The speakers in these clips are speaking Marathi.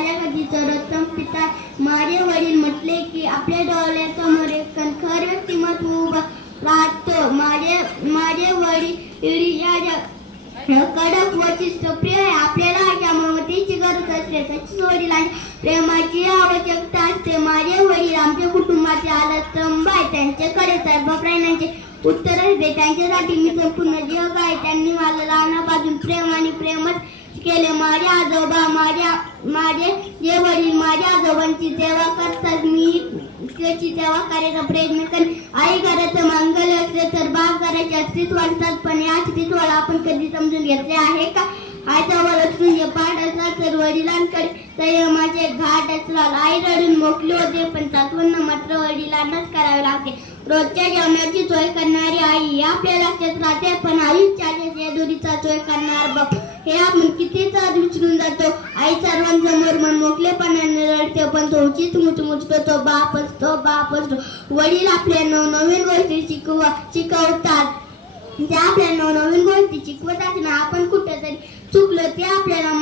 माझ्या कधी सर्वोत्तम पिता माझे वडील म्हटले की आपल्या डोळ्यासमोर एक खर व्यक्तिमत्व उभं राहतो. माझे वडील या कडक वचिष्ठ प्रिय आहे. आपल्याला अशा ममतेची गरज असते तशीच वडिलांच्या प्रेमाची आवश्यकता असते. माझे वडील आमच्या कुटुंबाचे आधारस्तंभ आहे. त्यांच्याकडे सर्व प्राण्यांचे उत्तर असते. त्यांच्यासाठी मी संपूर्ण जग आहे. त्यांनी मला लहानापासून प्रेम आणि प्रेमच केले. माझे आजोबा माझे जे वडील माझ्या आजोबांची सेवा करतात मी त्याची सेवा करायचा प्रयत्न करेन. आई घराचं मंगल असले तर बाप घराचे अस्तित्व वाढतात. पण या अस्तित्वाला आपण कधी समजून घेतले आहे का? आईचा वरतून जे पाठ असतात तर वडिलांकडे संयमाचे घाट असतात. आई रडून मोकली होते पण सासवण मात्र वडिलांनाच करावे लागते. रोजच्या जेवणाची सोय करणारी आई आपल्या लक्षात राहते पण आयुष्याच्या जेजुरीचा सोय करणार बघ हे आपण कितीच विचारून जातो. आई सर्वांसमोर मन मोकलेपणाने रडते पण तो उचित मुचमुचतो तो बाप असतो. वडील आपल्या नवनवीन गोष्टी शिकवतात. ते आपल्या नवनवीन गोष्टी शिकवत असताना आपण कुठेतरी चुकलो ते आपल्याला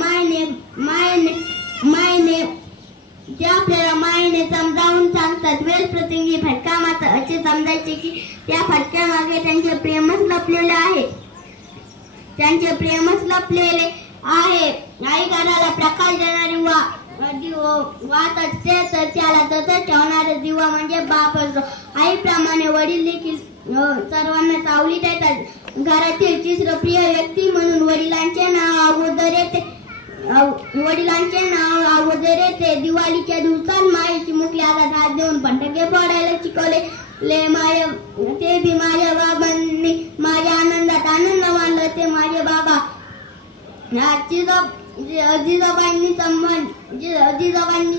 मायेने समजावून सांगतात. वेळ प्रसंगी फटका मात्र असे समजायचे की त्या फटक्यामागे त्यांचे प्रेमच लपलेले आहे. आई घराला प्रकाश देणारी वात असते तर त्याला सतत ठेवणारा दिवा म्हणजे बाप असतो. आईप्रमाणे वडील देखील सर्वांना सावली देतात. घरातील तिसरं प्रिय व्यक्ती म्हणून वडिलांचे नाव अगोदर येते. दिवाळीच्या दिवसात मायेची मुखली हातात हात देऊन फटाके फोडायला शिकवले. ते बी माझ्या बाबांनी माझ्या आनंदात आनंद मानला. ते माझे बाबा आजीजोबांनी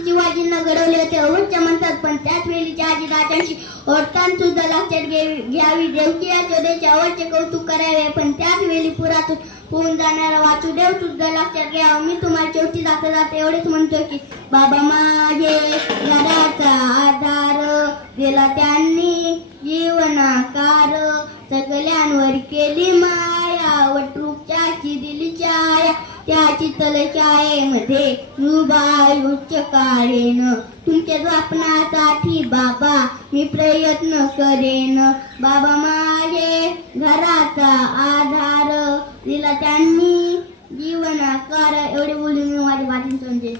शिवाजींना घडवले होते अवश्य म्हणतात पण त्याच वेळीच्या आजीदादांशी ओळखताना सुद्धा लक्षात घ्यावी. देवकी या चोदेचे अवश्य कौतुक करावे पण त्याच वेळी पुरातून होऊन जाणारा वासुदेव सुद्धा लक्षात घ्यावा. मी तुम्हाला शेवटी जाता एवढेच म्हणतो की बाबा माझे घराचा आधार दिला त्यांनी जीवनाकार. सगळ्यांवर केली माया वटवृक्षाची दिली छाया. त्या शीतल छायेमध्ये उच्च काढेन तुमच्या स्वप्नासाठी बाबा मी प्रयत्न करेन. बाबा माझे घराचा आधार दिला त्यांनी जीवनाकार. एवढे बोलून मी माझे वाचन समजेल.